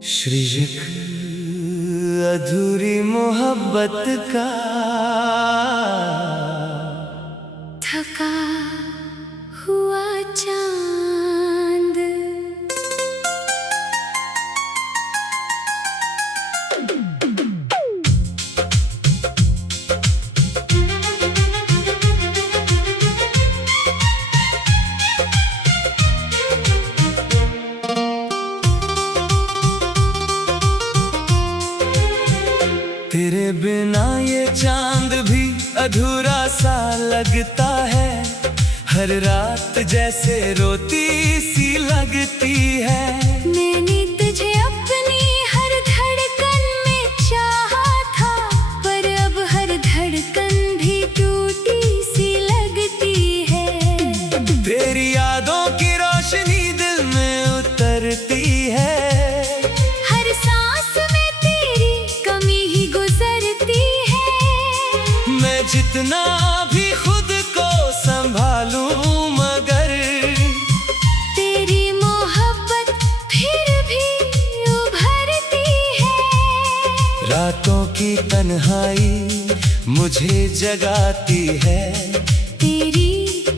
श्रियक अधूरी मोहब्बत का थका हुआ चांद। तेरे बिना ये चांद भी अधूरा सा लगता है। हर रात जैसे रोती सी लगती है। मैंने तुझे अपनी हर धड़कन में चाहा था, पर अब हर धड़कन भी टूटी सी लगती है। तेरी यादों की रोशनी दिल में उतरती है। हर सांस में तेरी कमी ही गुजरती है। मैं जितना भी खुद को संभालूं मगर तेरी मोहब्बत फिर भी उभरती है। रातों की तन्हाई मुझे जगाती है। तेरी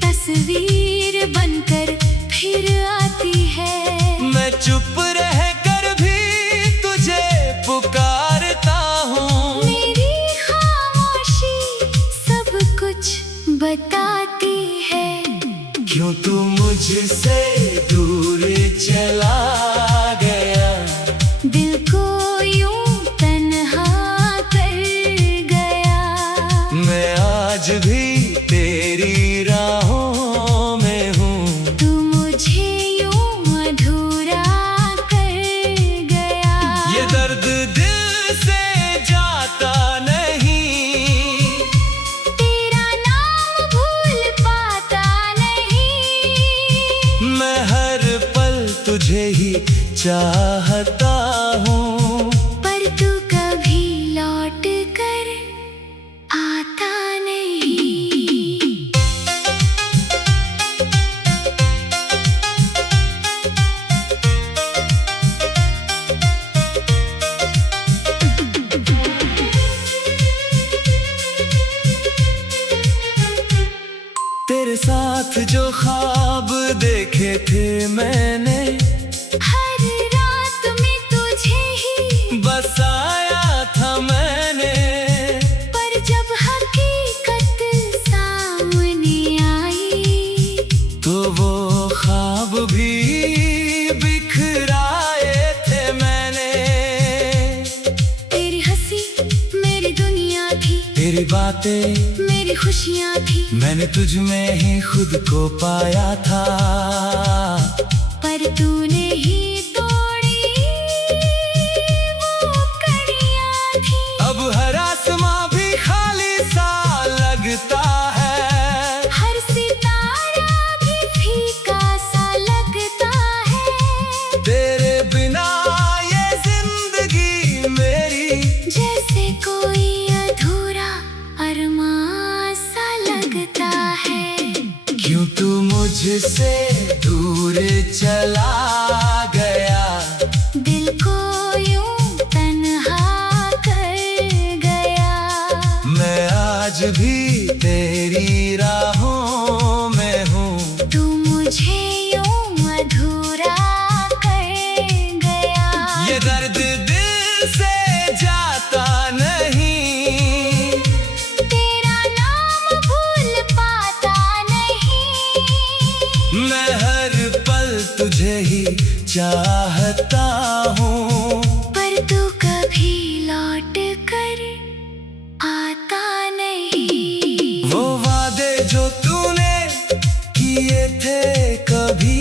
तस्वीर बनकर फिर आती है। मैं चुप रह कर भी तुझे पुकारता हूँ। मेरी खामोशी सब कुछ बताती है। क्यों तू मुझसे दूर चला गया, दिल को यूं तन्हा कर गया। मैं आज भी तेरी राहों में हूँ। तू मुझे यूं अधूरा कर गया। ये दर्द दिल से जाता नहीं, तेरा नाम भूल पाता नहीं। मैं हर पल तुझे ही चाहता हूँ। पर तू कभी लौट कर आता नहीं। तेरे साथ जो ख्वाब देखे थे मैंने, हर रात में तुझे ही बसाया था मैंने। पर जब हकीकत सामने आई, तो वो ख्वाब भी बिखराए थे मैंने। तेरी हंसी मेरी दुनिया थी, तेरी बातें मेरी खुशियाँ थी। मैंने तुझ में ही खुद को पाया था। पर तूने ही तोड़ी वो कड़ियाँ थी। अब हर आसमां भी खाली सा लगता है। हर सितारा भी फीका सा लगता है। तेरे बिना ये जिंदगी मेरी जैसे कोई अधूरा अरमान सा लगता है। क्यों तू मुझसे दूर चला गया, दिल को यूं तन्हा कर गया। मैं आज भी तेरी राहों में हूँ। तू मुझे यूं अधूरा कर गया। ये दर्द दिल से जाता नहीं, तेरा नाम भूल पाता नहीं। मैं हर पल तुझे ही चाहता हूँ। पर तू कभी लौट कर आता नहीं। वो वादे जो तूने किए थे कभी,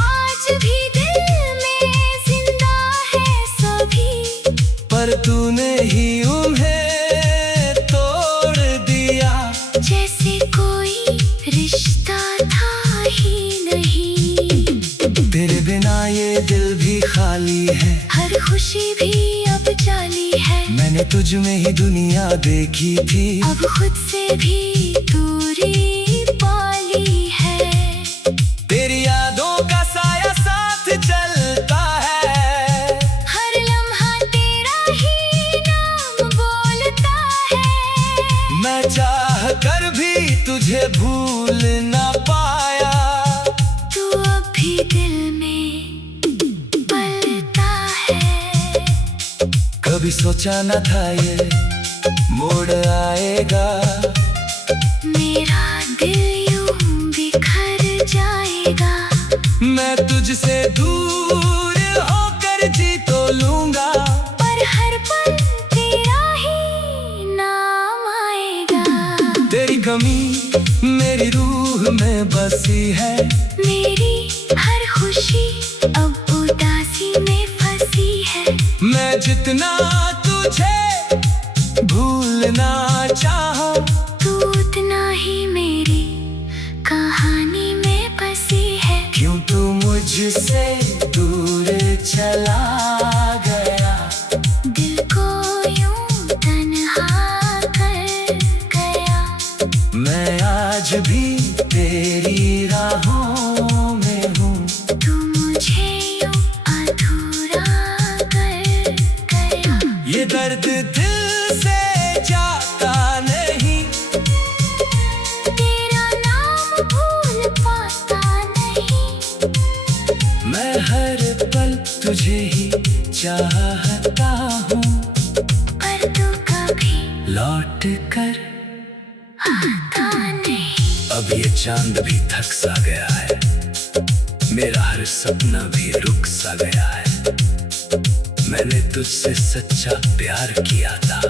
आज भी दिल में जिंदा है सभी। पर तूने ही उन्हें तोड़ दिया। जैसे कोई रिश्ता था ही नहीं। तेरे बिना ये दिल भी खाली है। हर खुशी भी अब जाली है। मैंने तुझ में ही दुनिया देखी थी। अब खुद से भी दूरी पाली है। तेरी यादों का साया साथ चलता है। तुझे भूल ना पाया। तू अभी दिल में पलता है। कभी सोचा न था ये मोड़ आएगा। मेरा दिल यूं बिखर जाएगा। मैं तुझसे दूर होकर जी तो लूंगा, पर हर पल तेरा ही नाम आएगा। तेरी कमी मेरी रूह में बसी है। मेरी हर खुशी अब उदासी में फंसी है। मैं जितना तुझे भूलना चाहा, तू उतना ही मेरी कहानी में बसी है। क्यों तू मुझसे दूर चला गया। दिल को यूं तन्हा कर गया। मैं आज भी तेरी राहों में हूँ। तू मुझे यूं अधूरा कर गया। ये दर्द दिल से जाता नहीं। तेरा नाम भूल पाता नहीं। मैं हर पल तुझे ही चाहता हूँ, पर तू कभी लौट कर आता नहीं। अब ये चांद भी थक सा गया है। मेरा हर सपना भी रुक सा गया है। मैंने तुझसे सच्चा प्यार किया था,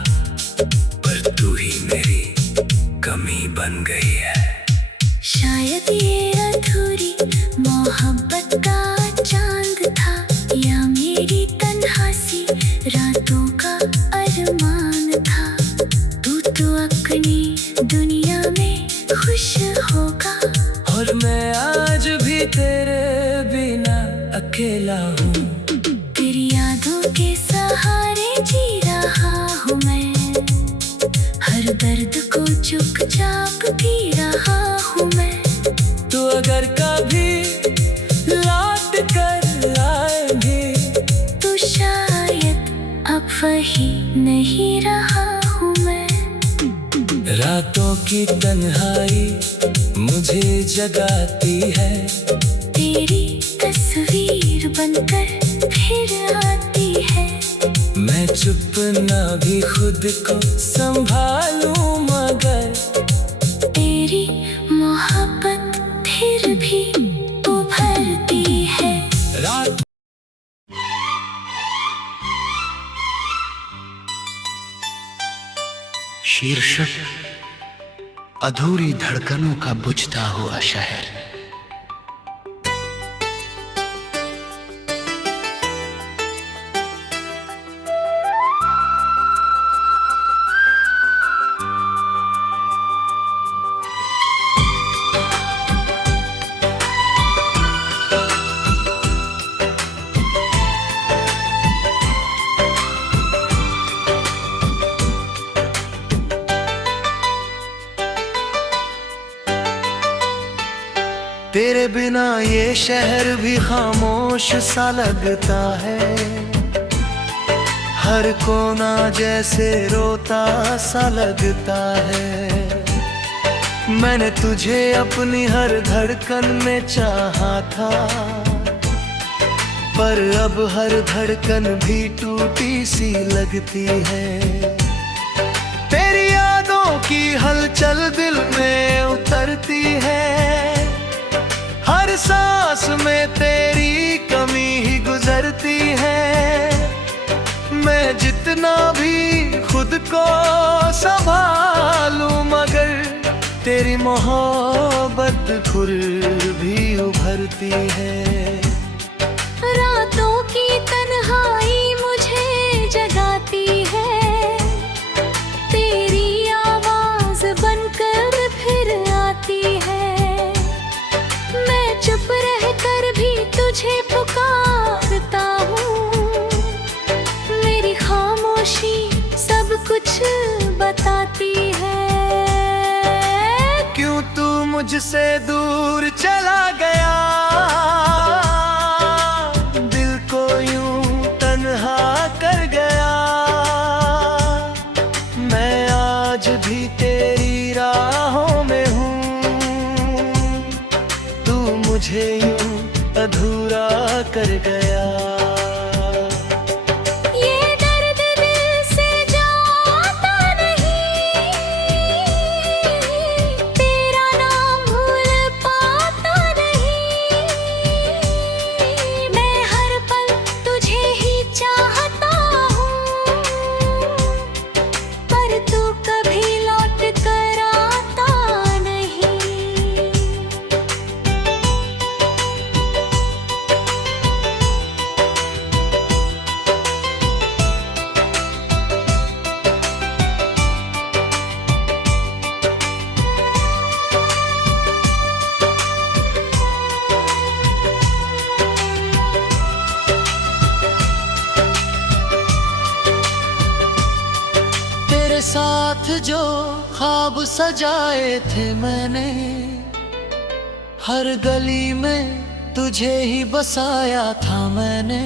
पर तू ही मेरी कमी बन गई है। शायद ये अधूरी मोहब्बत का चांद था, या मेरी तन्हासी रातों का अरमान था। तू तो अपनी दुनिया में खुश होगा, और मैं आज भी तेरे बिना अकेला हूँ। तेरी यादों के सहारे जी रहा हूँ मैं। हर दर्द को चुपचाप पी रहा हूँ मैं। तो अगर कभी लौट कर आएंगे, तो शायद अब वही नहीं रहा हूँ मैं। रातों की तन्हाई मुझे जगाती है। तेरी तस्वीर बनकर फिर आती है। मैं चुप ना भी खुद को संभालूं, मगर तेरी मोहब्बत फिर भी उभरती है। रात शीर्षक अधूरी धड़कनों का बुझता हुआ शहर। तेरे बिना ये शहर भी खामोश सा लगता है। हर कोना जैसे रोता सा लगता है। मैंने तुझे अपनी हर धड़कन में चाहा था, पर अब हर धड़कन भी टूटी सी लगती है। तेरी यादों की हलचल दिल में उतरती है। हर सांस में तेरी कमी ही गुजरती है। मैं जितना भी खुद को संभालूं, मगर तेरी मोहब्बत खुद भी उभरती है। रातों की तन्हाई मुझे जगाती है। तेरी आवाज बनकर फिर आती है। मैं चुप रहकर भी तुझे पुकारता हूँ। मेरी खामोशी सब कुछ बताती है। क्यों तू मुझसे दूर चला गया। दिल को यूं तन्हा कर गया। मैं आज भी तेरी राहों में हूँ। कर गया। ये दर्द दिल से जाता नहीं, तेरा नाम भूल पाता नहीं। मैं हर पल तुझे ही चाहता हूँ, पर तू कभी लौट कर आता नहीं। तेरे साथ जो ख्वाब सजाए थे मैंने, हर गली में तुझे ही बसाया था मैंने।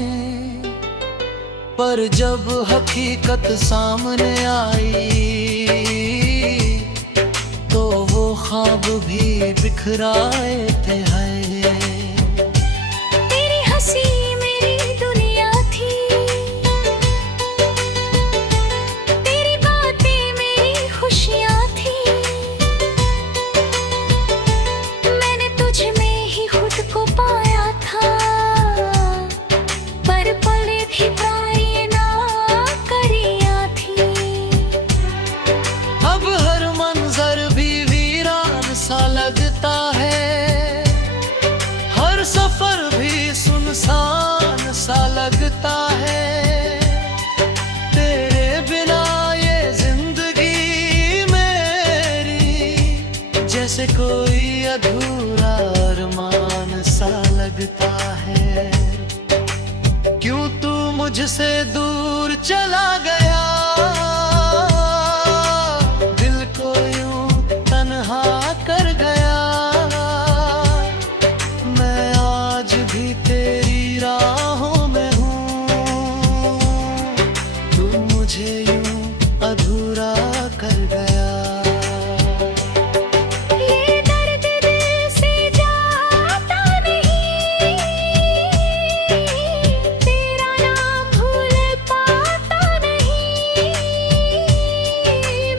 पर जब हकीकत सामने आई, तो वो ख्वाब भी बिखराए थे। है तेरी हंसी मेरी दुनिया थी, तेरी बातें मेरी खुशियाँ थी। मैंने तुझ में ही खुद को पाया था, पर पले भी प्राय ना करिया थी। अब हर मंजर भी वीरान सा लगता है, हर सफर भी सुनसान सा लगता है। तेरे बिना ये जिंदगी मेरी जैसे कोई अधूरा अरमान सा लगता है। क्यों तू मुझसे दूर चला गया, दिल को यूं तन्हा कर गया। मैं आज भी तेरी राहों में हूँ, तू मुझे यूं अधूरा कर गया। ये दर्द दिल से जाता नहीं, तेरा नाम भूल पाता नहीं।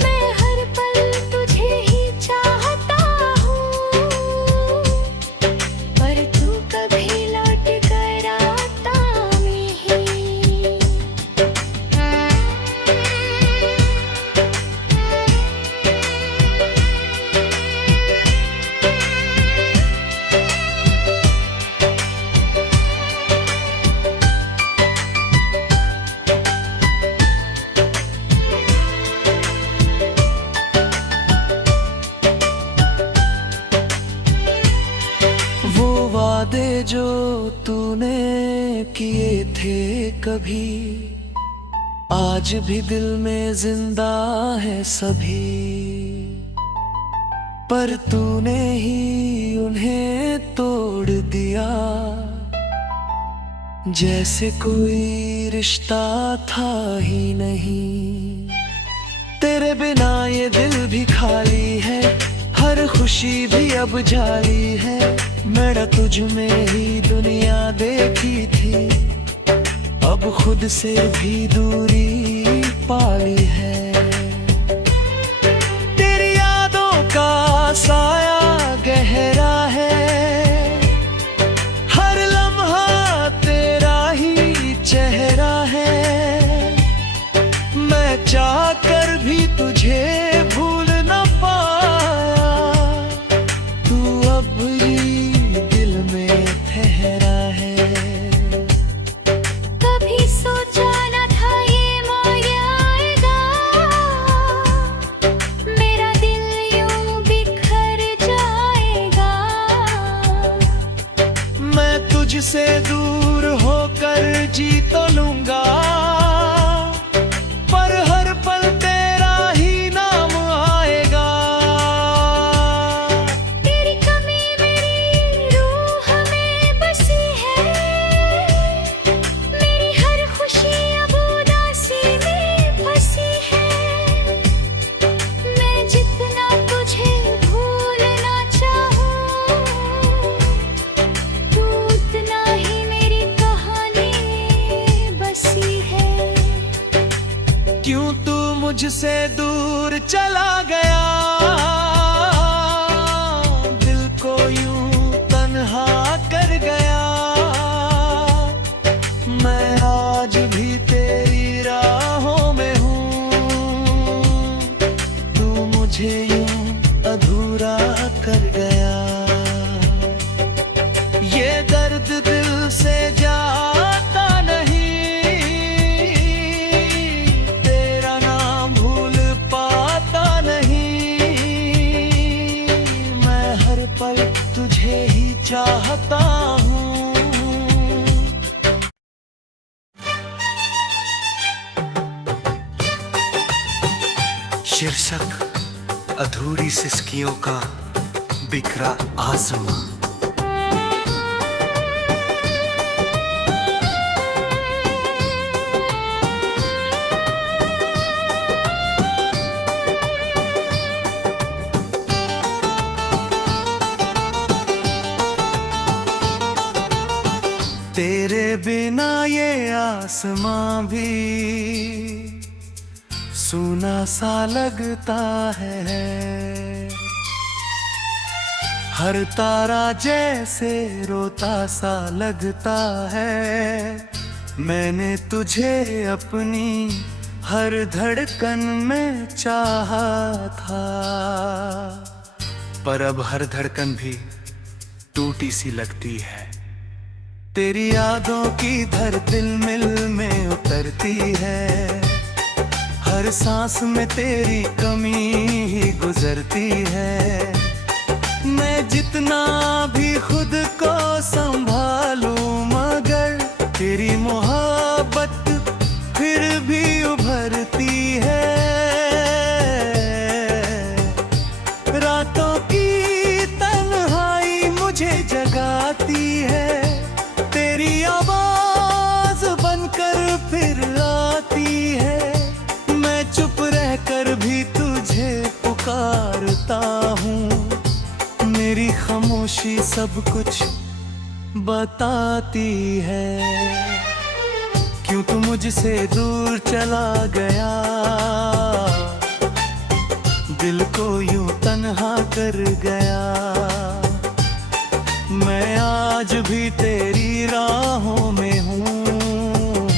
मैं हर पल तुझे ही चाहता हूँ, पर तू कभी लौट कर आता नहीं। वो वादे जो तूने किए थे कभी, आज भी दिल में जिंदा है सभी। पर तूने ही उन्हें तोड़ दिया, जैसे कोई रिश्ता था ही नहीं। तेरे बिना ये दिल भी खाली है, हर खुशी भी अब जाली है। मैंने तुझ में ही दुनिया देखी थी, अब खुद से भी दूरी पाली है। तेरी यादों का साया गहरा है, हर लम्हा तेरा ही चेहरा है। मैं चाह कर भी तुझे भूल न पाया, तू अब भी दिल में ठहरा है। कभी सोचा न था ये मौका आएगा, मुझसे दूर चला गया, दिल को यूं तन्हा कर गया। मैं आज भी तेरी राहों में हूँ, तू मुझे यूं अधूरा कर गया। ये दर्द दिल से जाता नहीं, तेरा नाम भूल पाता नहीं। मैं हर पल तुझे ही चाहता हूँ। शीर्षक अधूरी सिसकियों का बिखरा आसमां। तेरे बिना ये आसमां भी सूना सा लगता है। हर तारा जैसे रोता सा लगता है। मैंने तुझे अपनी हर धड़कन में चाहा था, पर अब हर धड़कन भी टूटी सी लगती है। तेरी यादों की धरती मिल में उतरती है। हर सांस में तेरी कमी ही गुजरती है। मैं जितना भी खुद को संभालूं, मगर तेरी मोहब्बत फिर भी उभरती है। रातों की तन्हाई मुझे जगाती है। तेरी आवाज बनकर फिर आती है। मैं चुप रहकर भी तुझे पुकारता हूँ। मेरी खामोशी सब कुछ बताती है। क्यों तू मुझसे दूर चला गया, दिल को यूं तन्हा कर गया। मैं आज भी तेरी राहों में हूँ,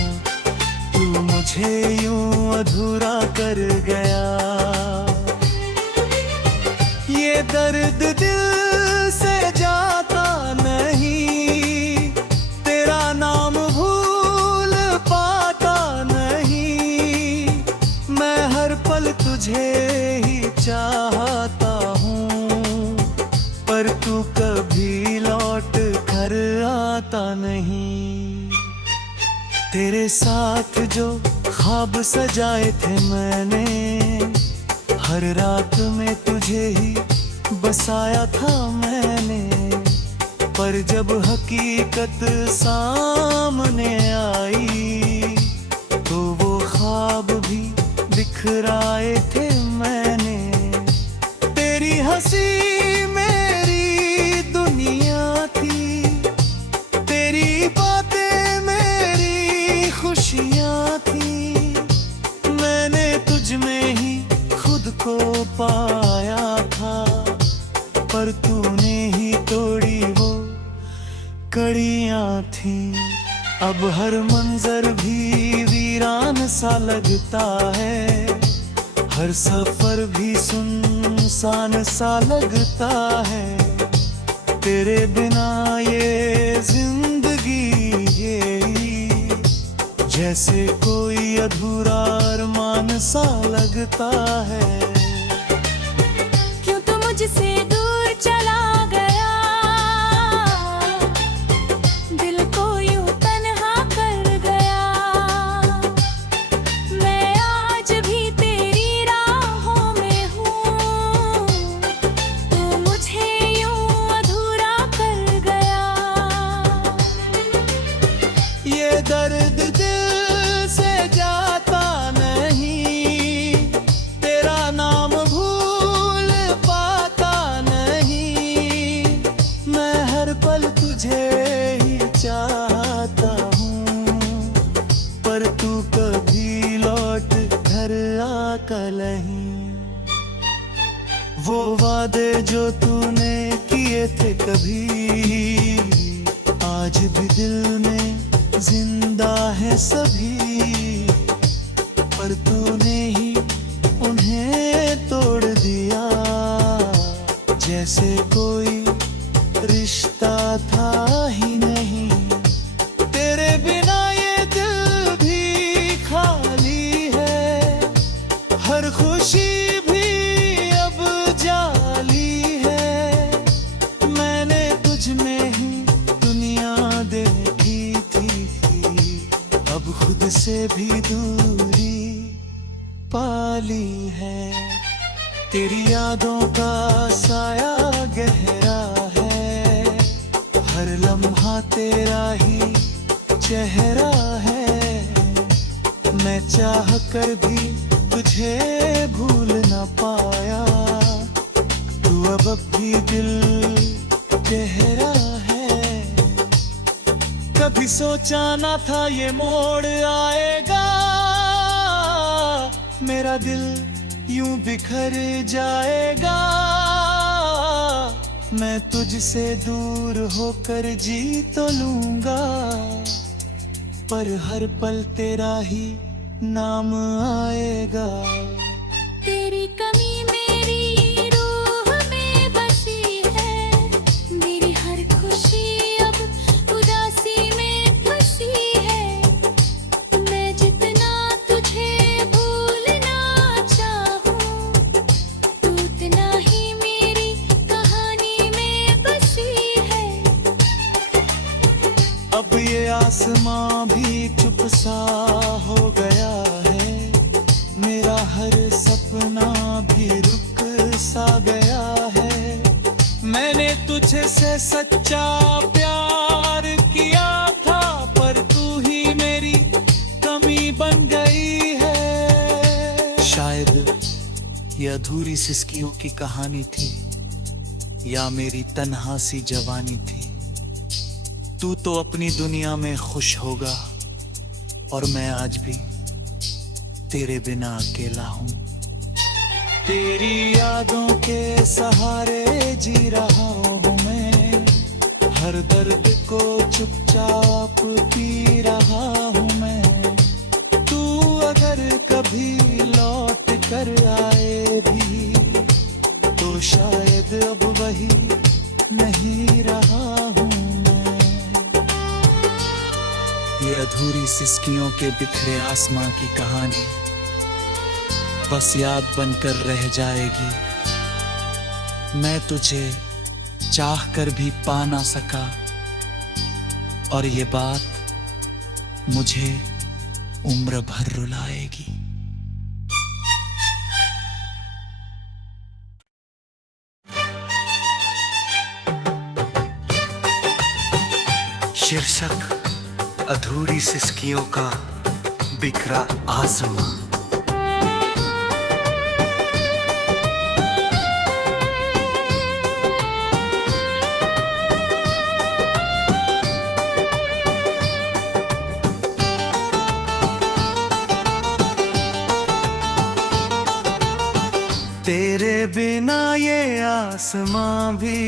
तू मुझे यूं अधूरा कर गया। ये दर्द दिल से जाता नहीं, तेरा नाम भूल पाता नहीं। मैं हर पल तुझे ही चाहता हूँ, पर तू कभी लौट कर आता नहीं। तेरे साथ जो ख्वाब सजाए थे मैंने, हर रात में तुझे ही बसाया था मैंने। पर जब हकीकत सामने आई, तो वो ख्वाब भी बिखराए थे मैंने। तेरी हंसी मेरी दुनिया थी, तेरी बातें मेरी खुशियाँ थी। मैंने तुझ में ही खुद को पाया था, पर तूने ही तोड़ी वो कड़ियाँ थी। अब हर मंजर भी वीरान सा लगता है। हर सफर भी सुनसान सा लगता है। तेरे बिना ये जिंदगी ये जैसे कोई अधूरा अरमान सा लगता है। क्यों तू मुझसे दूर चला गया, दिल को यूं तन्हा कर गया। मैं आज भी तेरी राहों में हूँ, तू मुझे यूं अधूरा कर गया। ये दर्द दिल से जाता नहीं, तेरा नाम भूल पाता नहीं। मैं हर पल तुझे ही चाहता हूँ, पर तू कभी लौट घर आकर जो तूने किए थे कभी, आज भी दिल में जिंदा है सभी। पर तूने ही उन्हें तोड़ दिया, जैसे कोई रिश्ता था ही नहीं। तेरे बिना ये दिल भी खाली है, हर खुशी भी अब जाली है। मैंने तुझ में ही दुनिया देखी थी, अब खुद से भी दूरी पाली है। तेरी यादों का साया गहरा है, हर लम्हा तेरा ही चेहरा है। मैं चाह कर भी तुझे भूल न पाया, तू अब भी दिल गहरा है। कभी सोचा ना था ये मोड़ आएगा, मेरा दिल यूं बिखर जाएगा। मैं तुझसे दूर होकर जी तो लूंगा, पर हर पल तेरा ही नाम आएगा। तेरी कमी मेरी रूह में बसी है, मेरी हर खुशी अब उदासी में फंसी है। मैं जितना तुझे भूलना चाहूं, तू उतना ही मेरी कहानी में बसी है। अब ये आसमां भी चुप सा हो गया है, मेरा हर सपना भी रुक सा गया है। मैंने तुझे से सच्चा प्यार किया था, पर तू ही मेरी कमी बन गई है। शायद ये अधूरी सिसकियों की कहानी थी, या मेरी तन्हा सी जवानी थी। तू तो अपनी दुनिया में खुश होगा, और मैं आज भी तेरे बिना अकेला हूँ। तेरी यादों के सहारे जी रहा हूँ मैं, हर दर्द को चुपचाप पी रहा हूँ मैं। तू अगर कभी लौट कर आए भी, तो शायद अब वही नहीं रहा हूँ। ये अधूरी सिसकियों के बिखरे आसमां की कहानी बस याद बनकर रह जाएगी। मैं तुझे चाह कर भी पा ना सका, और ये बात मुझे उम्र भर रुलाएगी। शीर्षक अधूरी सिसकियों का बिखरा आसमां। तेरे बिना ये आसमां भी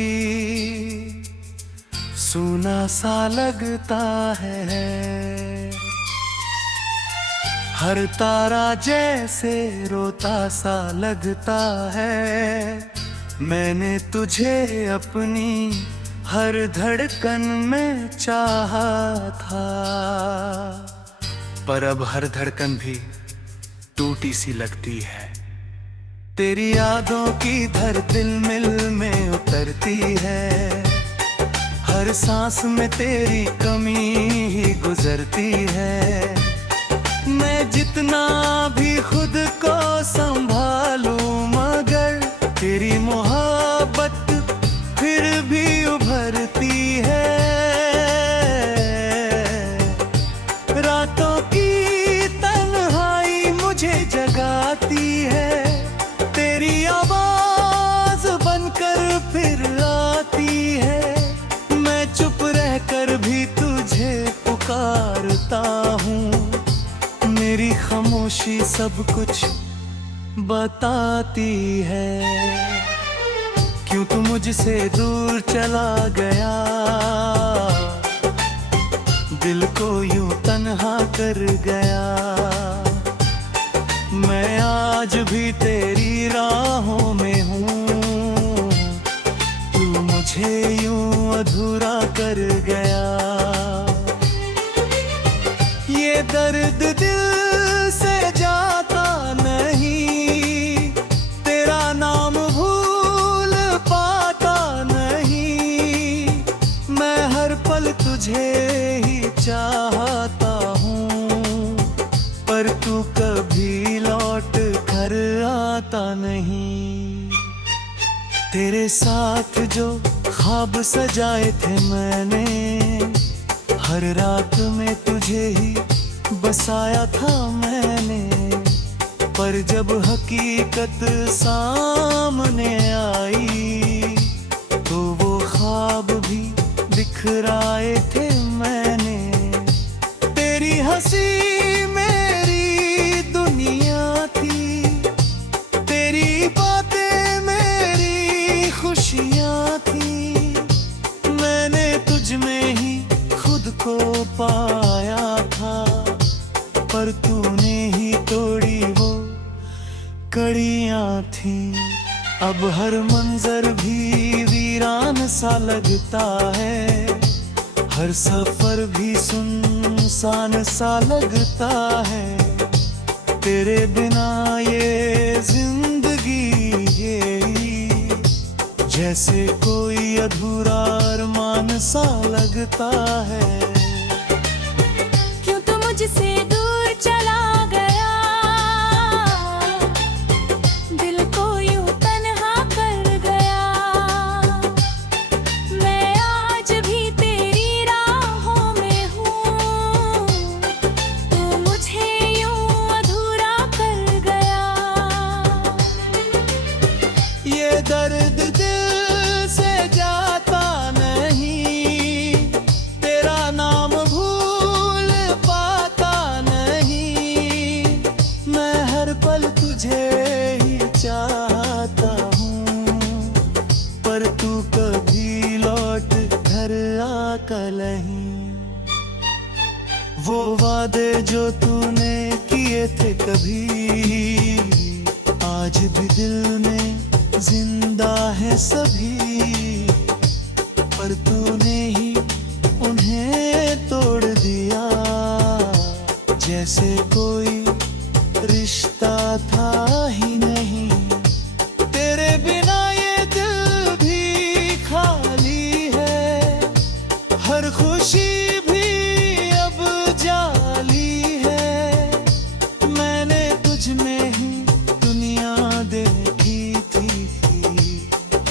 सूना सा लगता है, हर तारा जैसे रोता सा लगता है। मैंने तुझे अपनी हर धड़कन में चाहा था, पर अब हर धड़कन भी टूटी सी लगती है। तेरी यादों की धर दिल मिल में उतरती है, हर सांस में तेरी कमी ही गुजरती है। मैं जितना भी खुद को संभालूं, मगर तेरी मोहब्बत फिर भी उभरती है। रातों की तन्हाई मुझे जगाती है, तेरी आवाज बनकर फिर आती है। मैं चुप रहकर भी तुझे पुकारता हूँ, मेरी खामोशी सब कुछ बताती है। क्यों तू मुझसे दूर चला गया, दिल को यूं तन्हा कर गया। मैं आज भी तेरी राहों में हूँ, तू मुझे यूं अधूरा कर गया। ये दर्द दिल से जाता नहीं, तेरा नाम भूल पाता नहीं। मैं हर पल तुझे ही चाहता हूँ, पर तू कभी लौट कर आता नहीं। तेरे साथ जो ख्वाब सजाए थे मैंने, हर रात में तुझे ही बसाया था मैंने। पर जब हकीकत सामने आई, तो वो ख्वाब भी बिखराए थे मैंने। तेरी हंसी मेरी दुनिया थी, तेरी बातें मेरी खुशियाँ थी। मैंने तुझ में ही खुद को पाया था, पर तूने ही तोड़ी वो कड़ियाँ थी। अब हर मंजर भी वीरान सा लगता है, हर सफर भी सुनसान सा लगता है। तेरे बिना ये जिंदगी यही जैसे कोई अधूरा अरमान सा लगता है। क्यों तू मुझसे दूर चला गया, दिल को यूं तन्हा कर गया। मैं आज भी तेरी राहों में हूँ, तू मुझे यूं अधूरा कर गया। ये दर्द दिल से जाता नहीं, तेरा नाम भूल पाता नहीं। मैं हर पल तुझे ही चाहता हूँ, पर तू कभी लौट घर आकर नहीं। वो वादे जो तूने किए थे कभी, आज भी दिल में जिंदा है सभी। पर तूने ही उन्हें तोड़ दिया, जैसे कोई रिश्ता था ही नहीं। तेरे बिना ये दिल भी खाली है, हर खुशी भी अब जाली है। मैंने तुझ में ही दुनिया देखी थी,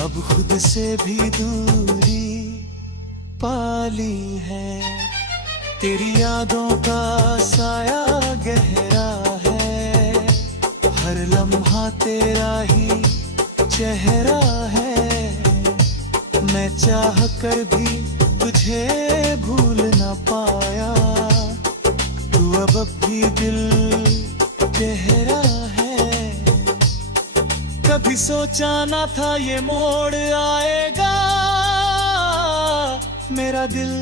अब खुद से भी दूरी पाली है। तेरी यादों का साया गहरा है, हर लम्हा तेरा ही चेहरा है। मैं चाह कर भी तुझे भूल न पाया, तू अब भी दिल गहरा है। कभी सोचा ना था ये मोड़ आएगा, मेरा दिल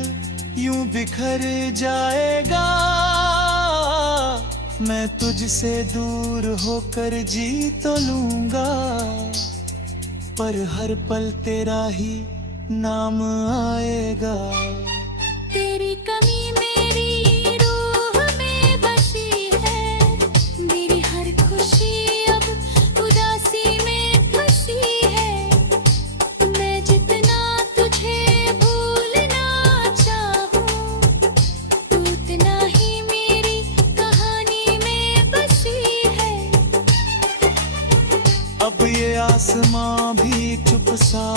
यूं बिखर जाएगा। मैं तुझसे दूर होकर जी तो लूंगा, पर हर पल तेरा ही नाम आएगा। तेरी कमी मेरी रूह में बसी है, मेरी हर खुशी अब उदासी में फंसी है। मैं जितना तुझे भूलना चाहूं, तू उतना ही मेरी कहानी में बसी है। अब ये आसमां भी चुप सा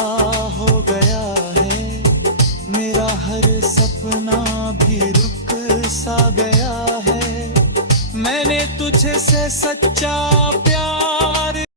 हो गया है, मेरा हर सपना भी रुक सा गया है। मैंने तुझसे सच्चा